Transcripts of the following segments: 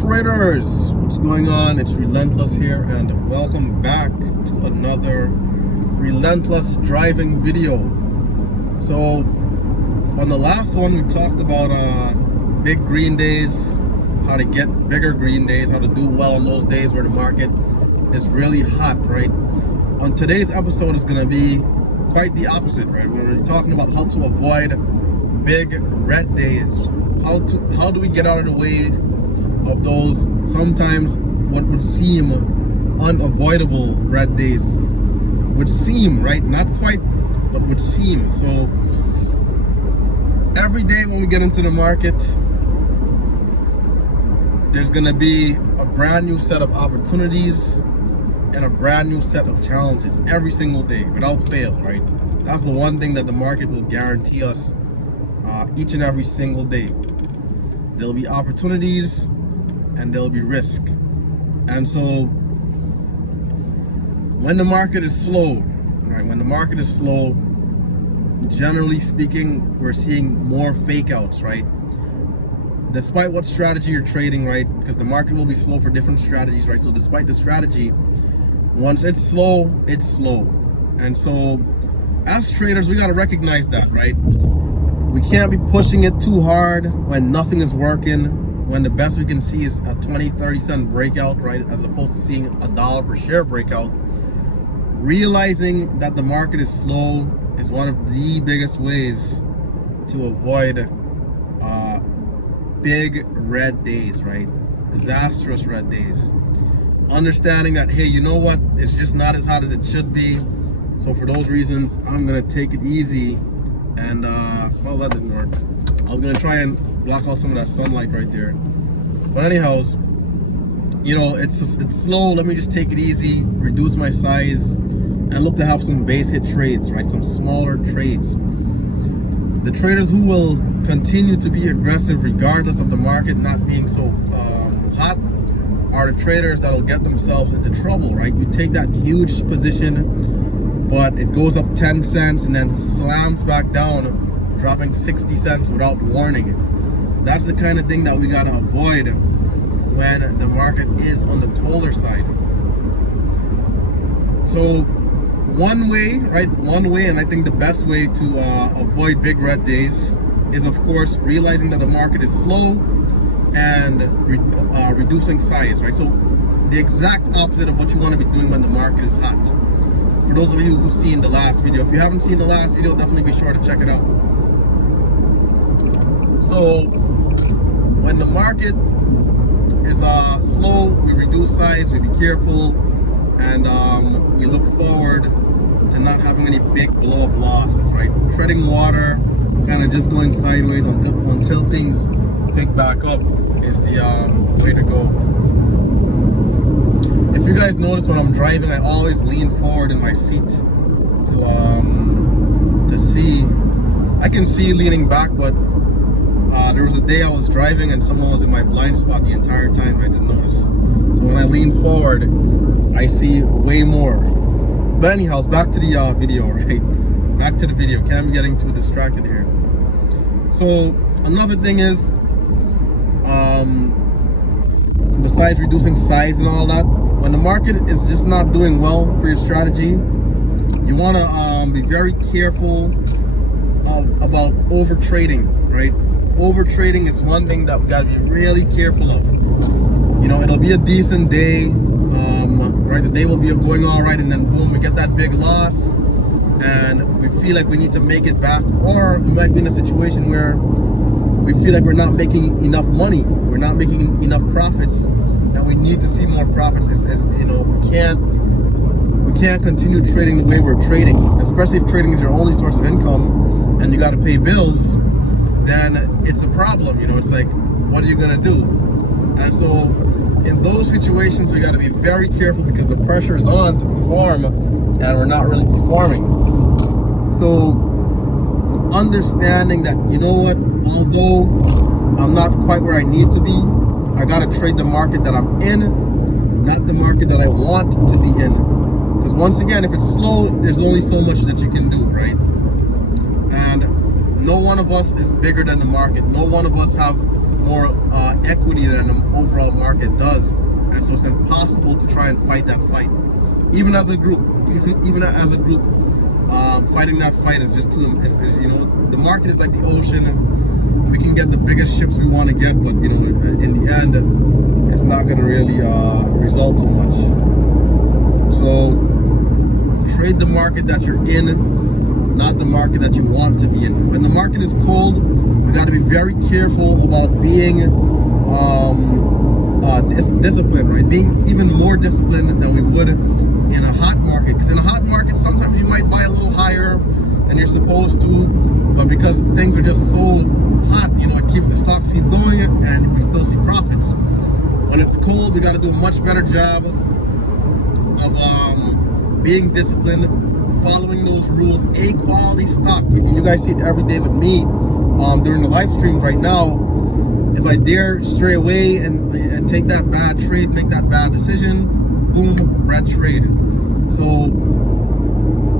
Traders, what's going on? It's Relentless here, and welcome back to another Relentless driving video. So on the last one, we talked about big green days, how to get bigger green days, how to do well on those days where the market is really hot, right? On today's episode is going to be quite the opposite, right? We're going to be talking about how to avoid big red days. How do we get out of the way of those sometimes what would seem unavoidable red days? Would seem, right? Not quite, but would seem. So every day when we get into the market, there's gonna be a brand new set of opportunities and a brand new set of challenges every single day, without fail, right? That's the one thing that the market will guarantee us each and every single day. There'll be opportunities and there'll be risk. And so when the market is slow, right? When the market is slow, generally speaking, we're seeing more fake outs, right? Despite what strategy you're trading, right? Because the market will be slow for different strategies, right? So despite the strategy, once it's slow, it's slow. And so as traders, we got to recognize that, right? We can't be pushing it too hard when nothing is working, when the best we can see is a 20-30 cent breakout, right? As opposed to seeing $1 per share breakout. Realizing that the market is slow is one of the biggest ways to avoid big red days, right? Disastrous red days. Understanding that, hey, you know what? It's just not as hot as it should be. So for those reasons, I'm gonna take it easy. And well, that didn't work. I was gonna try and block out some of that sunlight right there. But anyhows, you know, it's slow. Let me just take it easy, reduce my size, and look to have some base hit trades, right? Some smaller trades. The traders who will continue to be aggressive regardless of the market not being so hot are the traders that'll get themselves into trouble, right? You take that huge position, but it goes up 10 cents and then slams back down, dropping 60 cents without warning. That's the kind of thing that we gotta avoid when the market is on the colder side. So one way, right? One way, and I think the best way to avoid big red days is, of course, realizing that the market is slow and reducing size, right? So the exact opposite of what you want to be doing when the market is hot. For those of you who've seen the last video, if you haven't seen the last video, definitely be sure to check it out. So when the market is slow, we reduce size, we be careful, and we look forward to not having any big blow-up losses, right? Treading water, kind of just going sideways until things pick back up is the way to go. If you guys notice when I'm driving, I always lean forward in my seat to see. I can see leaning back, but there was a day I was driving and someone was in my blind spot the entire time. I didn't notice. So when I lean forward, I see way more. But anyhow, back to the video, right? Back to the video. Can't be getting too distracted here. So another thing is, besides reducing size and all that, when the market is just not doing well for your strategy, you want to be very careful about over trading, right? Over trading is one thing that we got to be really careful of. You know, it'll be a decent day, right? The day will be going all right, and then boom, we get that big loss, and we feel like we need to make it back, or we might be in a situation where we feel like we're not making enough money, we're not making enough profits, and we need to see more profits. As you know, we can't continue trading the way we're trading, especially if trading is your only source of income and you got to pay bills. Then it's a problem. You know, it's like, what are you gonna do? And so in those situations, we got to be very careful because the pressure is on to perform and we're not really performing. So understanding that, you know what, although I'm not quite where I need to be, I gotta trade the market that I'm in, not the market that I want to be in. Because once again, if it's slow, there's only so much that you can do, right? And no one of us is bigger than the market. No one of us have more equity than the overall market does, and so it's impossible to try and fight that fight. Even as a group, fighting that fight is just too. You know, the market is like the ocean. We can get the biggest ships we want to get, but you know, in the end, it's not going to really result too much. So trade the market that you're in, not the market that you want to be in. When the market is cold, we got to be very careful about being disciplined, right? Being even more disciplined than we would in a hot market. Because in a hot market, sometimes you might buy a little higher than you're supposed to, but because things are just so hot, you know, it keeps the stocks keep going, and we still see profits. When it's cold, we got to do a much better job of being disciplined, following those rules. A quality stocks. Like, you guys see it every day with me during the live streams right now. If I dare stray away and take that bad trade, make that bad decision, boom, red trade. So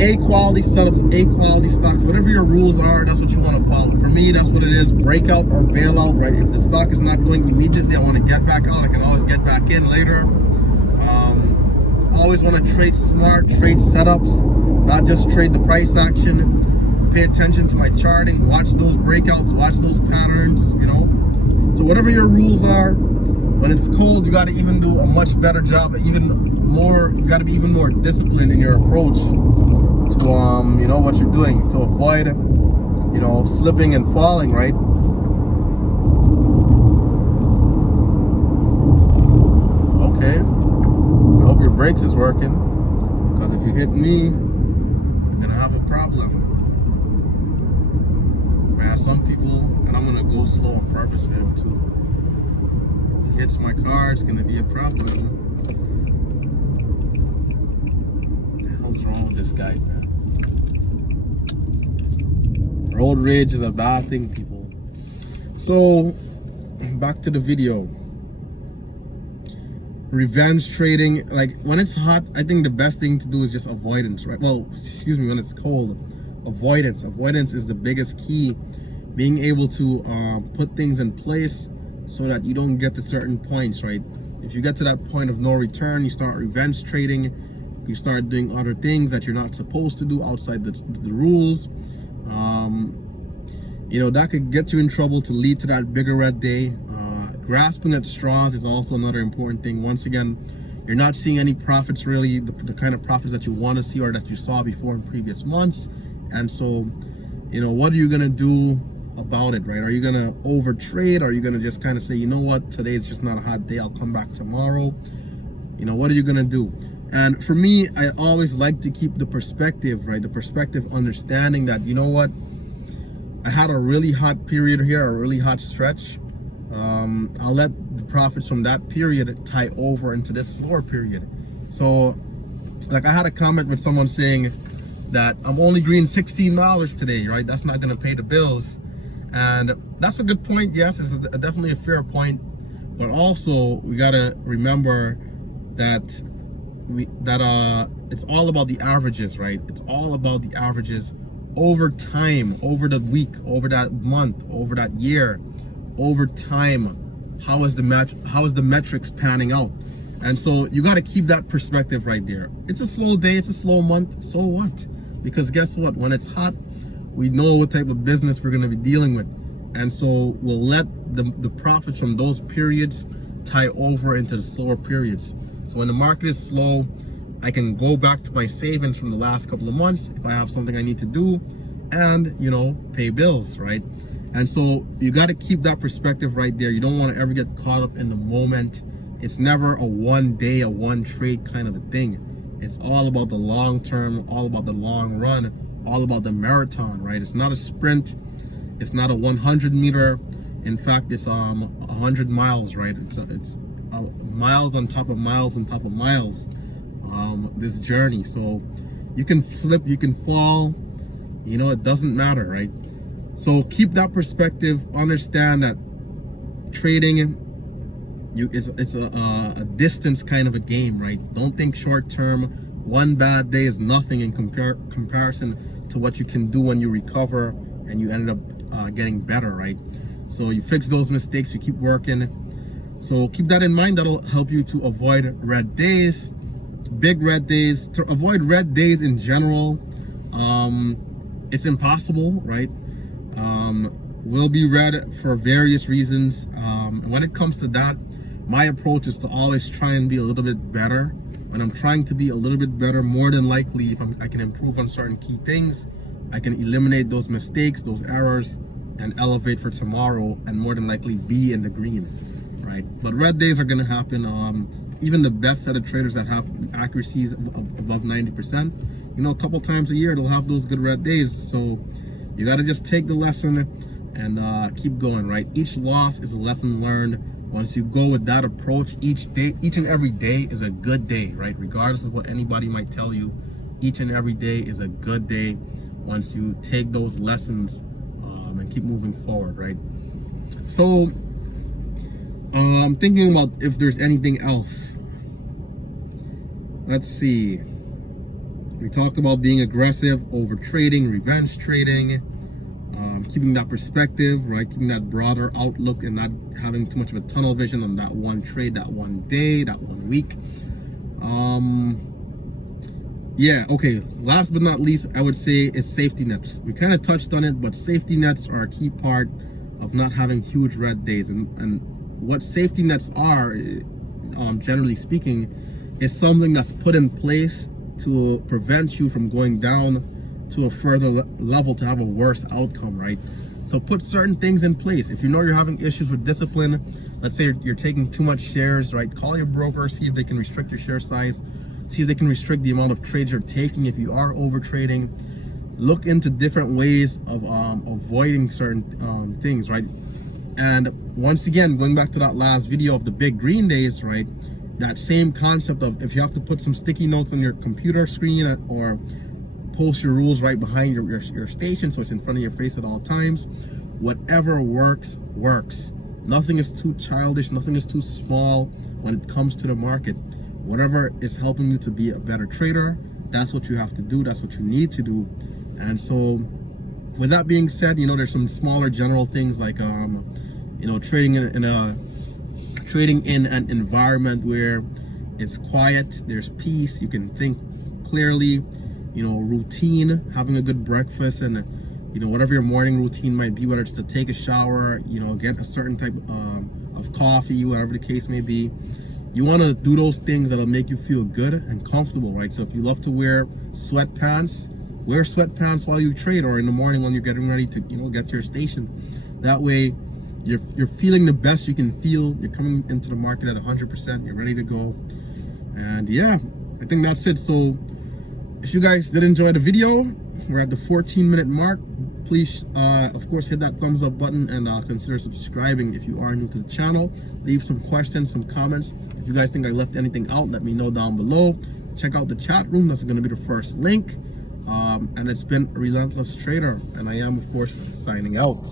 A quality setups, A quality stocks, whatever your rules are, that's what you want to follow. For me, that's what it is. Breakout or bailout, right? If the stock is not going immediately, I want to get back out. I can always get back in later. Always want to trade smart, trade setups, not just trade the price action. Pay attention to my charting, watch those breakouts, watch those patterns, you know. So whatever your rules are, when it's cold, you got to even do a much better job, even more. You got to be even more disciplined in your approach to you know, what you're doing, to avoid, you know, slipping and falling, right? Okay, I hope your brakes is working, because if you hit me, you're gonna have a problem. Man, some people, and I'm gonna go slow on purpose for him too. If he hits my car, it's gonna be a problem. What the hell's wrong with this guy, man? Road rage is a bad thing, people. So, back to the video. Revenge trading, like when it's hot, I think the best thing to do is just avoidance, right? Well, excuse me, when it's cold, avoidance. Avoidance is the biggest key. Being able to put things in place so that you don't get to certain points, right? If you get to that point of no return, you start revenge trading, you start doing other things that you're not supposed to do outside the rules. You know, that could get you in trouble to lead to that bigger red day. Grasping at straws is also another important thing. Once again, you're not seeing any profits, really, the kind of profits that you want to see or that you saw before in previous months. And so, you know, what are you going to do about it, right? Are you going to over trade? Or are you going to just kind of say, you know what, today's just not a hot day, I'll come back tomorrow? You know, what are you going to do? And for me, I always like to keep the perspective, right? The perspective, understanding that, you know what, I had a really hot period here, a really hot stretch. I'll let the profits from that period tie over into this slower period. So, like, I had a comment with someone saying that I'm only green $16 today, right? That's not going to pay the bills. And that's a good point. Yes, it's definitely a fair point. But also, we got to remember that it's all about the averages, right? It's all about the averages over time, over the week, over that month, over that year, over time. How is the metrics panning out? And so you got to keep that perspective right there. It's a slow day, it's a slow month, so what? Because guess what, when it's hot, we know what type of business we're going to be dealing with, and so we'll let the profits from those periods tie over into the slower periods. So when the market is slow, I can go back to my savings from the last couple of months if I have something I need to do, and, you know, pay bills, right? And so you got to keep that perspective right there. You don't want to ever get caught up in the moment. It's never a one day, a one trade kind of a thing. It's all about the long term, all about the long run, all about the marathon, right? It's not a sprint. It's not a 100 meter. In fact, it's 100 miles, right? It's miles on top of miles on top of miles, this journey. So you can slip, you can fall, you know, it doesn't matter, right? So keep that perspective. Understand that trading, it's a distance kind of a game, right? Don't think short term. One bad day is nothing in comparison to what you can do when you recover and you ended up getting better, right? So you fix those mistakes, you keep working. So keep that in mind. That'll help you to avoid red days, big red days, to avoid red days in general. It's impossible, right? Will be red for various reasons. And when it comes to that, my approach is to always try and be a little bit better. When I'm trying to be a little bit better, more than likely, if I can improve on certain key things, I can eliminate those mistakes, those errors, and elevate for tomorrow, and more than likely be in the green, right? But red days are gonna happen. Even the best set of traders that have accuracies of above 90%, you know, a couple times a year, they'll have those good red days. So you gotta just take the lesson and keep going, right? Each loss is a lesson learned. Once you go with that approach, each day, each and every day is a good day, right? Regardless of what anybody might tell you, each and every day is a good day once you take those lessons and keep moving forward, right? So I'm thinking about if there's anything else. Let's see. We talked about being aggressive, over trading, revenge trading, keeping that perspective, right? Keeping that broader outlook and not having too much of a tunnel vision on that one trade, that one day, that 1 week. Yeah, okay. Last but not least, I would say is safety nets. We kind of touched on it, but safety nets are a key part of not having huge red days. And what safety nets are, generally speaking, is something that's put in place to prevent you from going down to a further level to have a worse outcome, right? So put certain things in place. If you know you're having issues with discipline, let's say you're taking too much shares, right? Call your broker, see if they can restrict your share size, see if they can restrict the amount of trades you're taking if you are over trading. Look into different ways of avoiding certain things, right? And once again, going back to that last video of the big green days, right? That same concept of if you have to put some sticky notes on your computer screen or post your rules right behind your station so it's in front of your face at all times, whatever works. Nothing is too childish, nothing is too small when it comes to the market. Whatever is helping you to be a better trader, that's what you have to do, that's what you need to do. And so with that being said, you know, there's some smaller general things like you know, trading in an environment where it's quiet, there's peace, you can think clearly, you know, routine, having a good breakfast, and you know, whatever your morning routine might be, whether it's to take a shower, you know, get a certain type of coffee, whatever the case may be. You want to do those things that'll make you feel good and comfortable, right? So if you love to wear sweatpants, wear sweatpants while you trade, or in the morning when you're getting ready to, you know, get to your station. That way you're feeling the best you can feel. You're coming into the market at 100%, you're ready to go. And yeah, I think that's it. So if you guys did enjoy the video, we're at the 14-minute mark. Please, of course, hit that thumbs up button and consider subscribing if you are new to the channel. Leave some questions, some comments. If you guys think I left anything out, let me know down below. Check out the chat room. That's going to be the first link. And it's been Relentless Trader. And I am, of course, signing out.